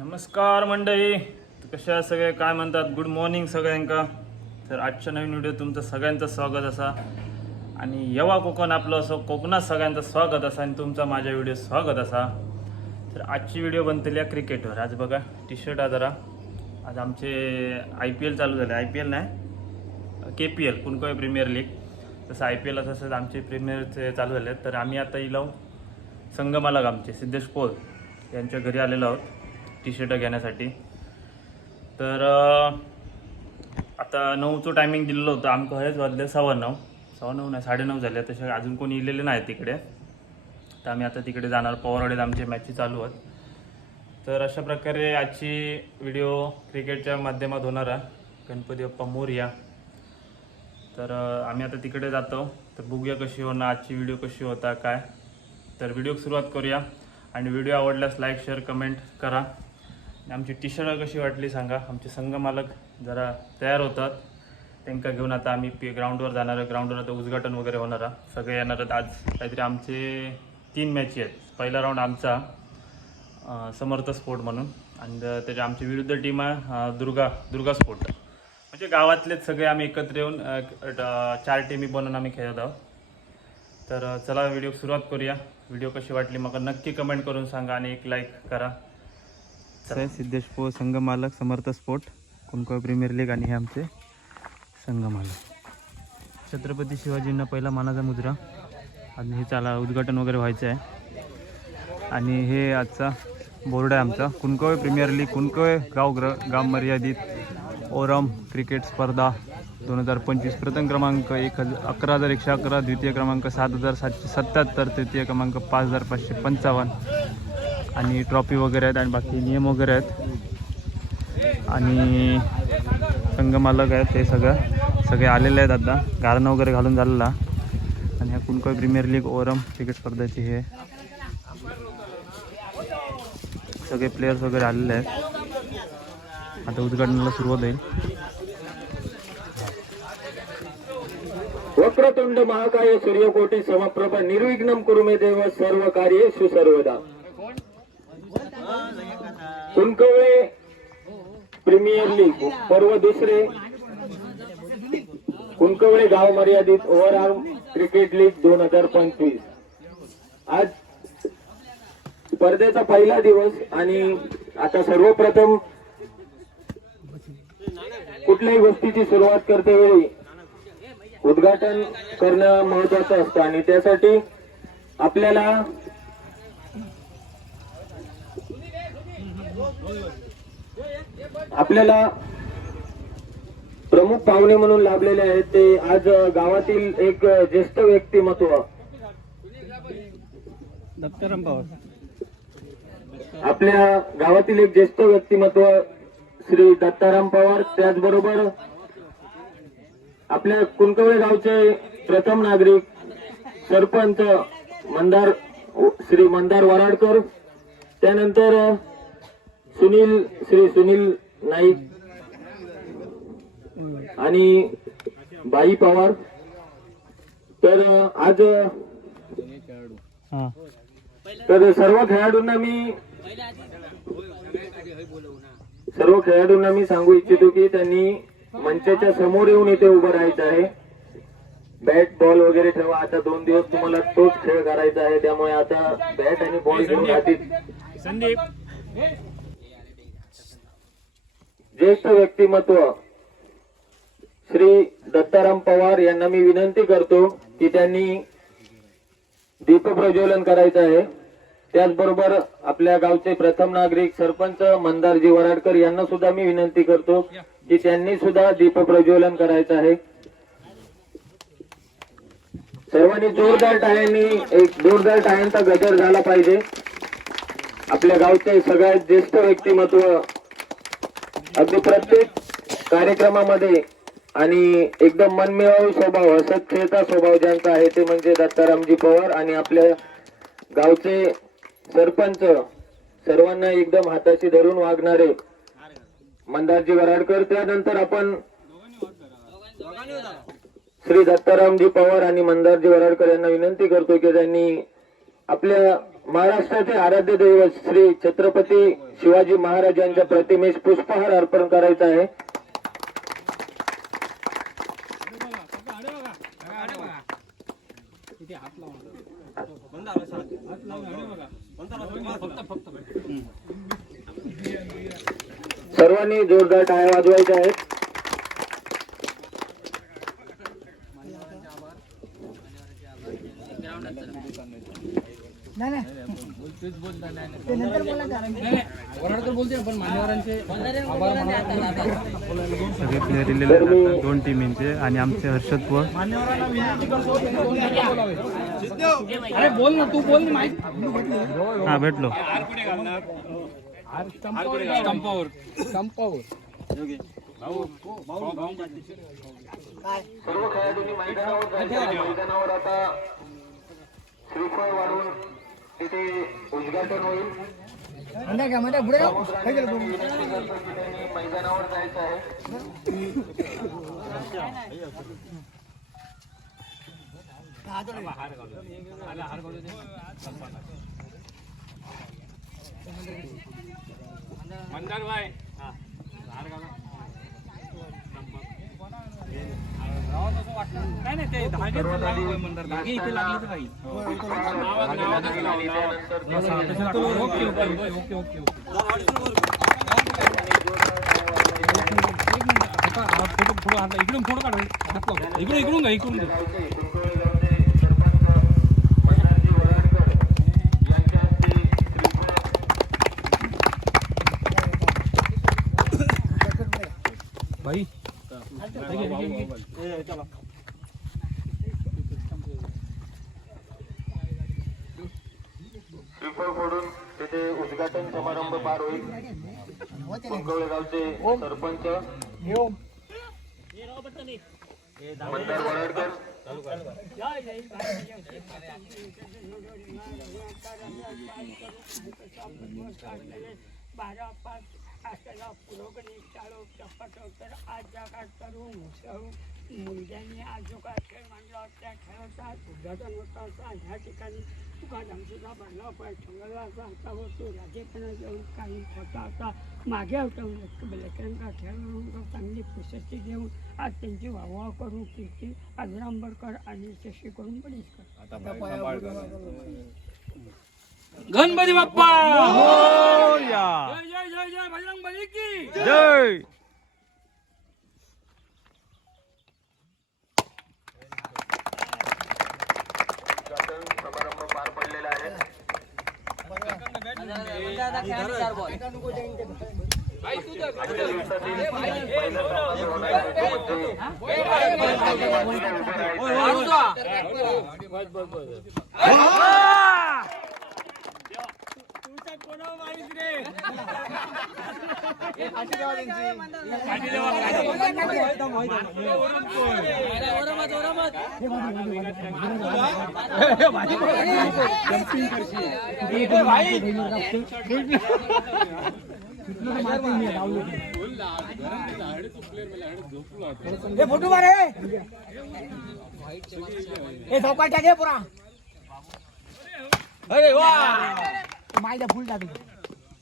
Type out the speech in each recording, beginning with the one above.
नमस्कार मंडळी. कशा सगळे? काय म्हणतात? गुड मॉर्निंग सगळ्यांका. तर आजच्या नवीन व्हिडिओ तुमचं सगळ्यांचं स्वागत असा. आणि यवा कोकण आपलं असं कोकणात सगळ्यांचं स्वागत असा आणि तुमचा माझ्या व्हिडिओ स्वागत असा. तर आजची व्हिडिओ बनतली आहे क्रिकेटवर. आज बघा टी शर्ट जरा. आज आमचे आय पी एल चालू झाले. आय पी एल नाही. K P L Kunkoy premier league तसं आय पी एल असं आमचे प्रीमियरचे चालू झाले तर आम्ही आता इलाव संगमालाग आमचे सिद्धेश पोल यांच्या घरी आलेलो आहोत. टी शर्ट घेण्यासाठी. तर आता नऊचं टायमिंग दिलेलं होतं. आमचं हेच वाजले सव्वा नऊ. सव्वा नऊ नाही साडेनऊ झाले. तसे अजून कोणी इलेले नाही तिकडे. तर आम्ही आता तिकडे जाणार. पवारवाडीत आमचे मॅची चालू आहेत. तर अशा प्रकारे आजची व्हिडिओ क्रिकेटच्या माध्यमात होणार आहे. गणपती बाप्पा मोर्या. तर आम्ही आता तिकडे जातो. तर बघूया कशी होणार आजची व्हिडिओ कशी होता काय. तर व्हिडिओ सुरुवात करूया. आणि व्हिडिओ आवडल्यास लाईक शेअर कमेंट करा. आमची टी शर्ट कशी वाटली सांगा? आमचे संघ मालक जरा तयार होतात. त्यांना घेऊन आता आम्ही पी ग्राउंडवर जाणार आहे. ग्राउंडवर आता उद्घाटन वगैरे होणार आहे. सगळे येणार आहेत. आज काहीतरी आमचे तीन मॅची आहेत. पहिला राऊंड आमचा समर्थ स्पोर्ट म्हणून. आणि त्याच्या आमची विरुद्ध टीम आहे दुर्गा दुर्गा स्पोर्ट म्हणजे गावातलेच सगळे आम्ही एकत्र येऊन चार टीमी बनवून आम्ही खेळत आहोत. तर चला व्हिडिओ सुरुवात करूया. व्हिडिओ कशी वाटली मग नक्की कमेंट करून सांगा आणि एक लाईक करा. सिद्धेश पो संघ मालक Samarth sport Kunkol premier league आणि हे आमचे संघ मालक छत्रपती शिवाजींना पहिला मानाचा मुद्रा. आणि हे चाला उद्घाटन वगैरे व्हायचं आहे. आणि हे आजचा बोर्ड आहे आमचा. कुणकोळ प्रीमियर लीग कुणकोळ गाव ग्र गाव मर्यादित ओरम क्रिकेट स्पर्धा दोन हजार पंचवीस. प्रथम क्रमांक एक हजार अकरा हजार एकशे अकरा द्वितीय क्रमांक सात हजार सातशे सत्याहत्तर तृतीय क्रमांक पाच हजार पाचशे पंचावन्न. आणि ट्रॉफी वगैरे आहेत आणि बाकी नियम वगैरे आहेत. आणि संगमालक आहेत ते सगळं. सगळे आलेले आहेत आता. गारणं वगैरे घालून झालेला. आणि ह्या कुणकोळ प्रीमियर लीग ओरम क्रिकेट स्पर्धेची हे. सगळे प्लेयर्स वगैरे आलेले आहेत. आता उद्घाटनाला सुरुवात होईल. वक्रतुंड महाकाय सूर्यकोटी समप्रभ निर्विघ्न कुरुमे देव सर्व कार्य सुसर्वदा सर्वदा कुंकवळे प्रीमियर लीग पर्व दुसरे. कुंकवळे गाव मर्यादित ओव्हरऑल क्रिकेट लीग दोन हजार पंचवीस. आज स्पर्धेचा पहिला दिवस आणि आता सर्वप्रथम कुठल्याही गोष्टीची सुरुवात करते वेळी उद्घाटन करणं महत्वाचं असतं आणि त्यासाठी आपल्याला आपल्याला प्रमुख पाहुणे म्हणून लाभलेले आहेत ते आज गावातील एक ज्येष्ठ व्यक्तिमत्व. दत्ताराम पवार. आपल्या गावातील एक ज्येष्ठ व्यक्तिमत्व श्री दत्ताराम पवार. त्याचबरोबर आपल्या कुणकवळे गावचे प्रथम नागरिक सरपंच मंदार श्री मंदार वराडकर. त्यानंतर सुनील श्री सुनील नाईक आणि बाई पवार. तर आज हां. तर सर्व खेळाडूंना मी सर्व खेळाडूंना मी सांगू इच्छितो की त्यांनी मंचाच्या समोर येऊन इथे उभं राहायचं आहे. बॅट बॉल वगैरे ठेवा. आता दोन दिवस तुम्हाला तोच खेळ करायचा आहे. त्यामुळे आता बॅट आणि बॉल घेऊन हातीत संदीप. ज्येष्ठ व्यक्तिमत्व. श्री दत्ताराम पवार यांना मी विनंती करतो की त्यांनी दीप प्रज्वलन करायचं आहे. त्याचबरोबर आपल्या गावचे प्रथम नागरिक सरपंच मंदारजी वराडकर यांना सुद्धा मी विनंती करतो की त्यांनी सुद्धा दीप प्रज्वलन करायचं आहे. सर्वांनी जोरदार टाळ्यांनी एक जोरदार टाळ्यांचा गजर झाला पाहिजे. आपल्या गावचे सगळ्यात ज्येष्ठ व्यक्तिमत्व अगदी प्रत्येक कार्यक्रमामध्ये आणि एकदम मनमिळावू स्वभाव हसत खेळता स्वभाव ज्यांचा आहे ते म्हणजे दत्तारामजी पवार आणि आपल्या गावचे सरपंच सर्वांना एकदम हाताशी धरून वागणारे मंदारजी वराडकर. त्यानंतर आपण श्री दत्तारामजी पवार आणि मंदारजी वराडकर यांना विनंती करतो की त्यांनी आपल्या महाराष्ट्राचे आराध्य दैवत श्री छत्रपती शिवाजी महाराजांच्या प्रतिमेस पुष्पहार अर्पण करायचा आहे. सर्वांनी जोरदार टाळ्या वाजवायच्या आहेत. सगळे प्लेअर दिलेले आहेत आता दोन टीमींचे आणि आमचे हर्षद व अरे बोल ना तू बोल माहिती हा भेटलो. संपावर संपावर सर्व खेळाडूंनी मैदानावर मैदानावर आता श्रीफळ वाढून तिथे उद्घाटन होईल. मैदानावर जायचं आहे. मंदार भाई. नाही नाही ते धागे मंदार धागे इथे लागले तर काही ओके ओके ओके ओके इकडून फोटो काढ हात लाव. इकडून इकडून इकडून घ्या. भाई श्रीफळ फोडून तिथे उद्घाटन समारंभ पार होईल. कुंकवळे गावचे सरपंच. मंदार वडाडकर. बारा पाच असलेला पुरोगणी चालू तर आज जगात करू मुसळू मुलग्यांनी आज खेळ मांडला त्या खेळाचा उद्घाटन होता असा ह्या ठिकाणी तुका धमसुद्धा भरला पण ठेवला असा आता होतो राजेपणा घेऊन काही होता. असा मागे होतं लेकरांचा खेळ म्हणून चांगली प्रशस्ती घेऊन आज त्यांची वाहवा करू कीर्ती आजरांबरकर आणि शशी करून बळीसकर गणपती बाप्पा. जय जय जय जय बजरंग बली की जय उद्घाटन समारंभ पार पडलेला आहे आजच्या दिवसातील पहिला सामना होणार आहे. त्यामध्ये उभे राहायचं. हे फोटो मारे हे झोपाट्या घे पुरा अरे वा! माझ्या फुल टाकू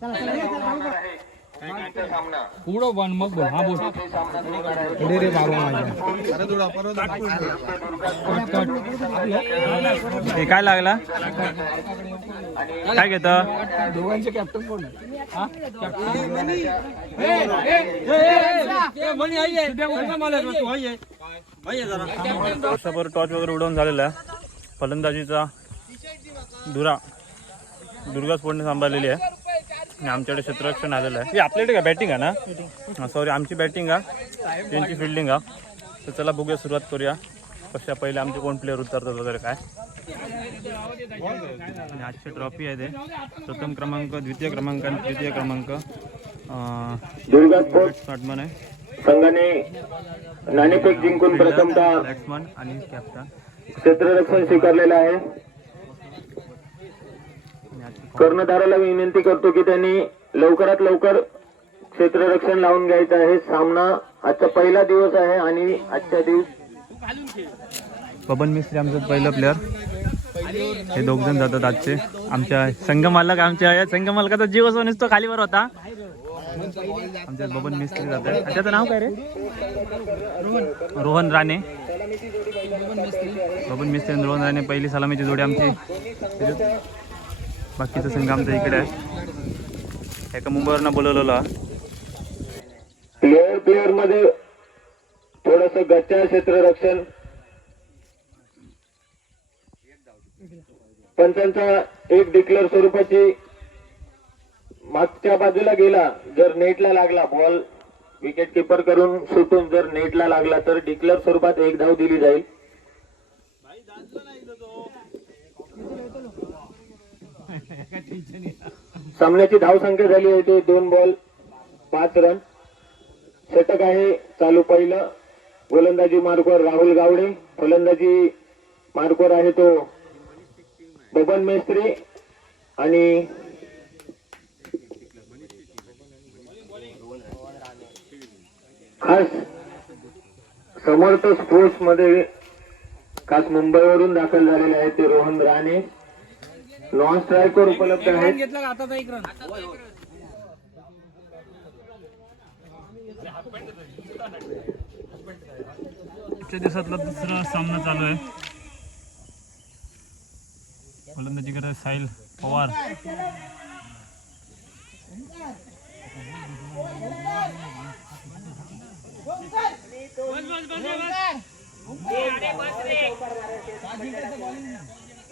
चला चला. पुढं पण मग बोल हा बोल. हे सामना होणार आहे. हे काय लागला? काय घेत? दोघांचे कॅप्टन कोण हा? वर्षाभर टॉच वगैरे उडवून झालेला आहे. फलंदाजीचा दुरा दुर्गाच पोडणे सांभाळलेली आहे. आमच्याकडे क्षेत्ररक्षण आलेलं आहे. हे आपल्याकडे का? बॅटिंग आहे ना? सॉरी आमची बॅटिंग आहे. त्यांची फिल्डिंग आहे. तर चला बघूया सुरुवात करूया. कशा पहिले आमचे कोण प्लेअर उतरतात वगैरे काय? आणि आजची ट्रॉफी आहे ते. प्रथम क्रमांक द्वितीय क्रमांक आणि तृतीय क्रमांक. बॅट्समॅन आहे. संघाने नाणेफेक जिंकून प्रथमतः बॅट्समन आणि कॅप्टन क्षेत्ररक्षण स्वीकारलेलं आहे. कर्णधाराला विनंती करतो की त्यांनी लवकरात लवकर क्षेत्ररक्षण लावून घ्यायचं आहे. सामना आजचा पहिला दिवस आहे आणि आजच्या दिवस बबन मिस्त्री आमचं पहिलं प्लेअर हे दोघ जण जातात आजचे. आमच्या संघ मालक आमच्या या संघ मालकाचा जीव असो नसतो खालीवर होता. आमच्या बबन मिस्त्री जात आहे त्याचं नाव काय रे? रोहन राणे. बबन मिस्त्री आणि रोहन राणे पहिली सलामीची जोडी आमची. बाकीचं संघ आमचं इकडे आहे. एका मुंबईवरनं बोलवलेला. प्लेअर प्लेअरमध्ये थोडस गच्चा क्षेत्ररक्षण पंचांचा एक डिक्लेअर स्वरूपाची मागच्या बाजूला गेला जर नेटला लागला बॉल विकेट किपर करून सुटून जर नेटला लागला तर डिक्लेअर स्वरूपात एक धाव दिली जाईल. सामन्याची धावसंख्या झाली आहे ते दोन बॉल पाच रन. षटक आहे चालू पहिलं. गोलंदाजी मार्कवर राहुल गावडे. फलंदाजी मार्कवर आहे तो बबन मेस्त्री आणि खास समर्थ स्पोर्ट्समध्ये खास मुंबईवरून दाखल झालेले आहेत ते रोहन राणे. नॉन स्ट्रायकर उपलब्ध आहेत. घेतला का? आता एक रन आजच्या दिवसातला दुसरा सामना चालू आहे. फलंदाजी करत साहिल पवार.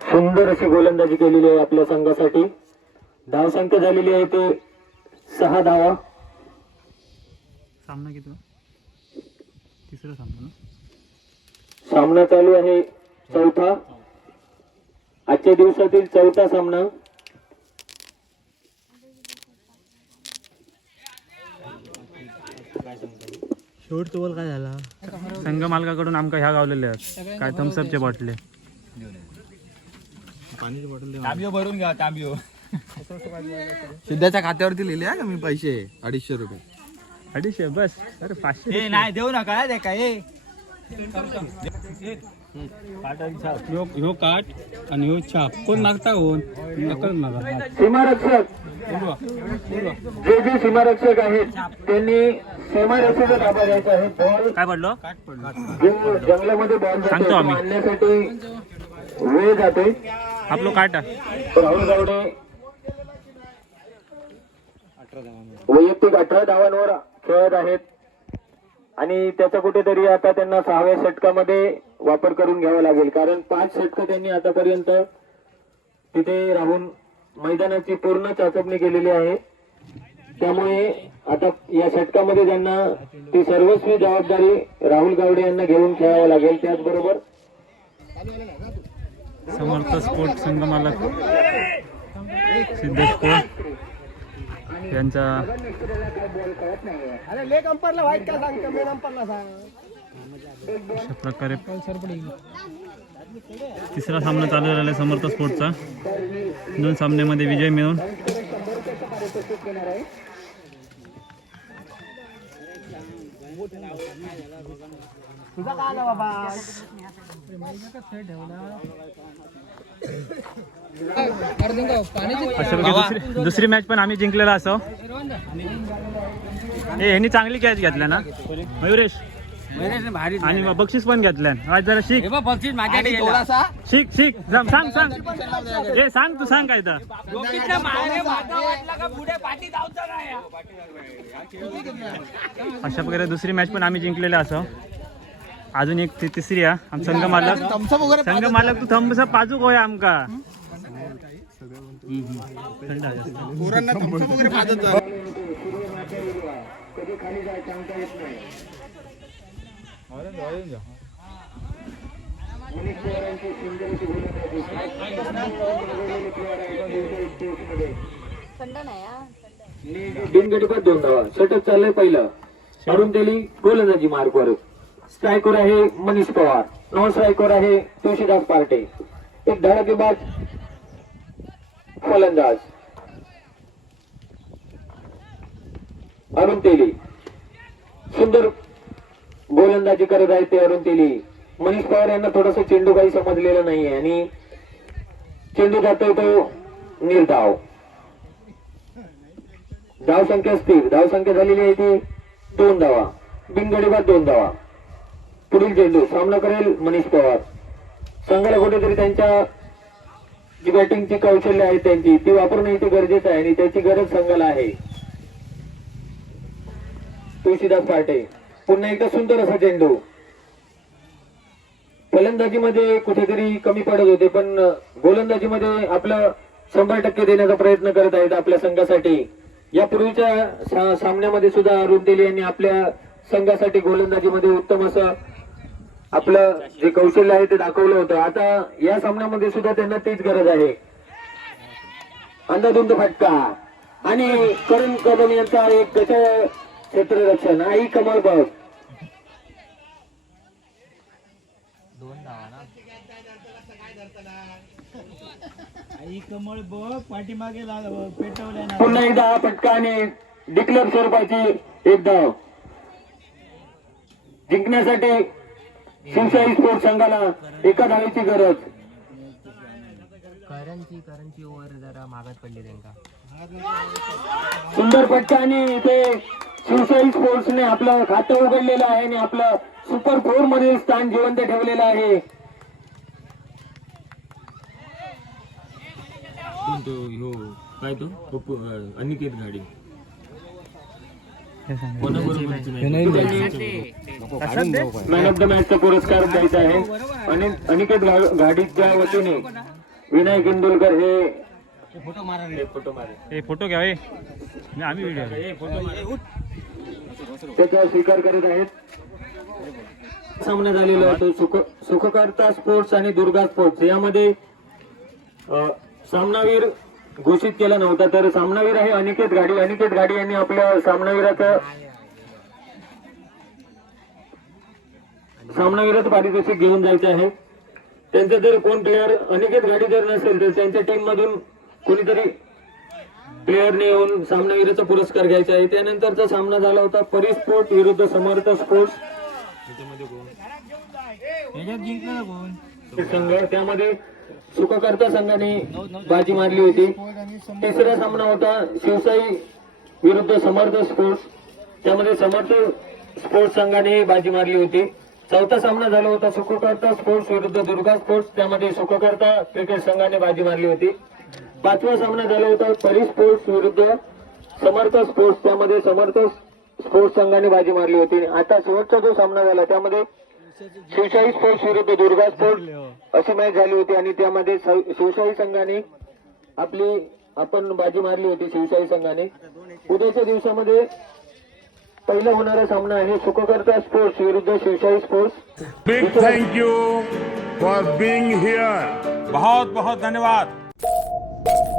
सुंदर अशी गोलंदाजी केलेली आहे आपल्या संघासाठी. धाव संख्या झालेली आहे ते सहा धावा. सामना किती तिसरा सामना सामना चालू आहे चौथा. आजच्या दिवसातील चौथा सामना. शेवट बॉल काय झाला? संघ मालकाकडून आमका ह्या गावलेल्या आहेत. काय थम्सअपचे बाटले. तांबिओ भरून घ्या तांबिओ सिद्धाच्या खात्यावरती लिहिले का मी पैसे? अडीचशे रुपये. अडीचशे बस. अरे पाचशे नाही देऊ नका दे काय ह्यो ह्यो काट आणि ह्यो छाप. कोण मागता कोण नकल मागा. सीमारक्षक. जे जे सीमारक्षक आहेत त्यांनी सीमारक्षक ताबा द्यायचा आहे. बॉल काय पडलो? जो जंगलामध्ये बॉल जातो सांगतो आम्ही. वेळ आपलो काटा राहुल गावडे. वैयक्तिक अठरा धावांवर खेळत आहेत. आणि त्याचा कुठेतरी आता त्यांना सहाव्या षटकामध्ये वापर करून घ्यावा लागेल. कारण पाच षटकं त्यांनी आतापर्यंत तिथे राहून मैदानाची पूर्ण चाचपणी केलेली आहे. त्यामुळे आता या षटकामध्ये त्यांना ती सर्वस्वी जबाबदारी राहुल गावडे यांना घेऊन खेळावं लागेल त्याचबरोबर समर्थ स्पोर्ट संघ मालक सिद्धेश कोण यांचा अरे लेग अंपरला वाईट काय सांगतो? मेन अंपरला सांग. अशा प्रकारे तिसरा सामना चालू झालेला आहे समर्थ स्पोर्टचा दोन सामन्यामध्ये विजय मिळवून तुझा काय आला बाबा? दुसरी दुसरी मॅच पण आम्ही जिंकलेला असो. हे ह्यांनी चांगली कॅच घेतल्या ना? मयुरेश. भारी आणि मग बक्षीस पण घेतल्या आज जरा शिक. बक्षीस माझ्याकडे थोडासा. शिक शिक. जम, सांग सांग. ए सांग तू सांग काय तर. अशा प्रकारे दुसरी मॅच पण आम्ही जिंकलेला असो. अजून एक ती- तिसरी आमचा संघ मालक. संघ मालक तू थंबस पाजूक होय आमका. थंड आहे जास्त. मनीष पवारांची सिंगलची गोलंदाजी. मध्ये. खंडन आहे हा बिन बिनगडीपात दोन धावा षटक चाललंय पहिलं अरुण तेली गोलंदाजी मार्गवर स्ट्रायकर आहे मनीष पवार नॉन स्ट्रायकर आहे तुळशीदास पार्टे एक धडाकेबाज फलंदाज अरुण तेली सुंदर गोलंदाजी करत आहे ते अरुण तेली. मनीष पवार यांना थोडस चेंडू काही समजलेलं नाहीये आणि चेंडू जातोय तो निर्धाव धाव संख्या स्थिर धाव संख्या झालेली आहे ती दोन धावा बिनगडीबाद दोन धावा पुढील चेंडू सामना करेल मनीष पवार. संघाला कुठेतरी त्यांच्या जी बॅटिंगची कौशल्य आहे त्यांची ती वापरणं इथे गरजेचं आहे आणि त्याची गरज संघाला आहे. तुळशीदास पाटे पुन्हा एकदा सुंदर असा चेंडू फलंदाजीमध्ये कुठेतरी कमी पडत होते पण गोलंदाजीमध्ये आपलं शंभर टक्के देण्याचा प्रयत्न करत आहेत आपल्या संघासाठी. यापूर्वीच्या सा- सामन्यामध्ये सुद्धा अरुण तेली यांनी आपल्या संघासाठी गोलंदाजीमध्ये उत्तम असं आपलं जे कौशल्य आहे ते दाखवलं होतं. आता या सामन्यामध्ये सुद्धा त्यांना तीच गरज आहे. अंधाधुंद फटका. आणि करुण कदम यांचा एक त्याच्या क्षेत्ररक्षण. आई कमल बघ आई कमळ बघ पाठीमागे पेटवल्या ना. पुन्हा एकदा हा फटका आणि डिक्लेअर स्वरूपाची एक धाव. जिंकण्यासाठी शिवशाही स्पोर्ट्स संघाला एका धावेची गरज. करंची करंची ओव्हर जरा मागात पडली त्यांका. सुंदर फटका आणि इथे शिवशाही स्पोर्ट्सने आपलं खातं उघडलेलं आहे आणि आपलं सुपर फोरमध्ये स्थान जिवंत ठेवलेलं आहे. काय तो? अनिकेत गाडी मॅन ऑफ द मॅचचा पुरस्कार द्यायचा आहे. आणि अनिकेत घाडीच्या वतीने विनायक इंदुलकर हे फोटो मारा रे. फोटो मारे. ए फोटो घ्या आम्ही व्हिडिओ त्याचा स्वीकार करत आहेत. सामना झालेला होतो सुख सुखकर्ता स्पोर्ट्स आणि दुर्गा स्पोर्ट्स. यामध्ये सामनावीर घोषित केला नव्हता तर सामनावीर आहे अनिकेत गाडी अनिकेत गाडी यांनी आपल्या सामनावीराचं सामनावीराचं पारितोषिक घेऊन जायचं आहे. त्यांचे जर कोण प्लेअर अनिकेत गाडी जर नसेल तर त्यांच्या टीम मधून कोणीतरी प्लेअरने येऊन सामनावीराचा पुरस्कार घ्यायचा आहे. त्यानंतरचा सामना झाला होता परी स्पोर्ट विरुद्ध समर्थ स्पोर्ट्स. संघ त्यामध्ये सुखकर्ता संघाने बाजी मारली होती. तिसरा सामना होता शिवसाई विरुद्ध समर्थ स्पोर्ट्स. त्यामध्ये समर्थ स्पोर्ट्स संघाने बाजी मारली होती. चौथा सामना झाला होता सुखकर्ता स्पोर्ट्स विरुद्ध दुर्गा स्पोर्ट्स. त्यामध्ये सुखकर्ता क्रिकेट संघाने बाजी मारली होती. पाचवा सामना झाला होता परी स्पोर्ट्स विरुद्ध. समर्थ स्पोर्ट्स त्यामध्ये समर्थ स्पोर्ट्स संघाने बाजी मारली होती. आता शेवटचा जो सामना झाला त्यामध्ये शिवशाही स्पोर्ट्स विरुद्ध दुर्गा स्पोर्ट्स अशी मॅच झाली होती आणि त्यामध्ये शिवशाही संघाने आपली आपण बाजी मारली होती शिवशाही संघाने. उद्याच्या दिवसामध्ये पहिला होणारा सामना आहे सुखकर्ता स्पोर्ट्स विरुद्ध Shivshahi sports. Big thank you for being बहुत बहुत धन्यवाद. Thank you.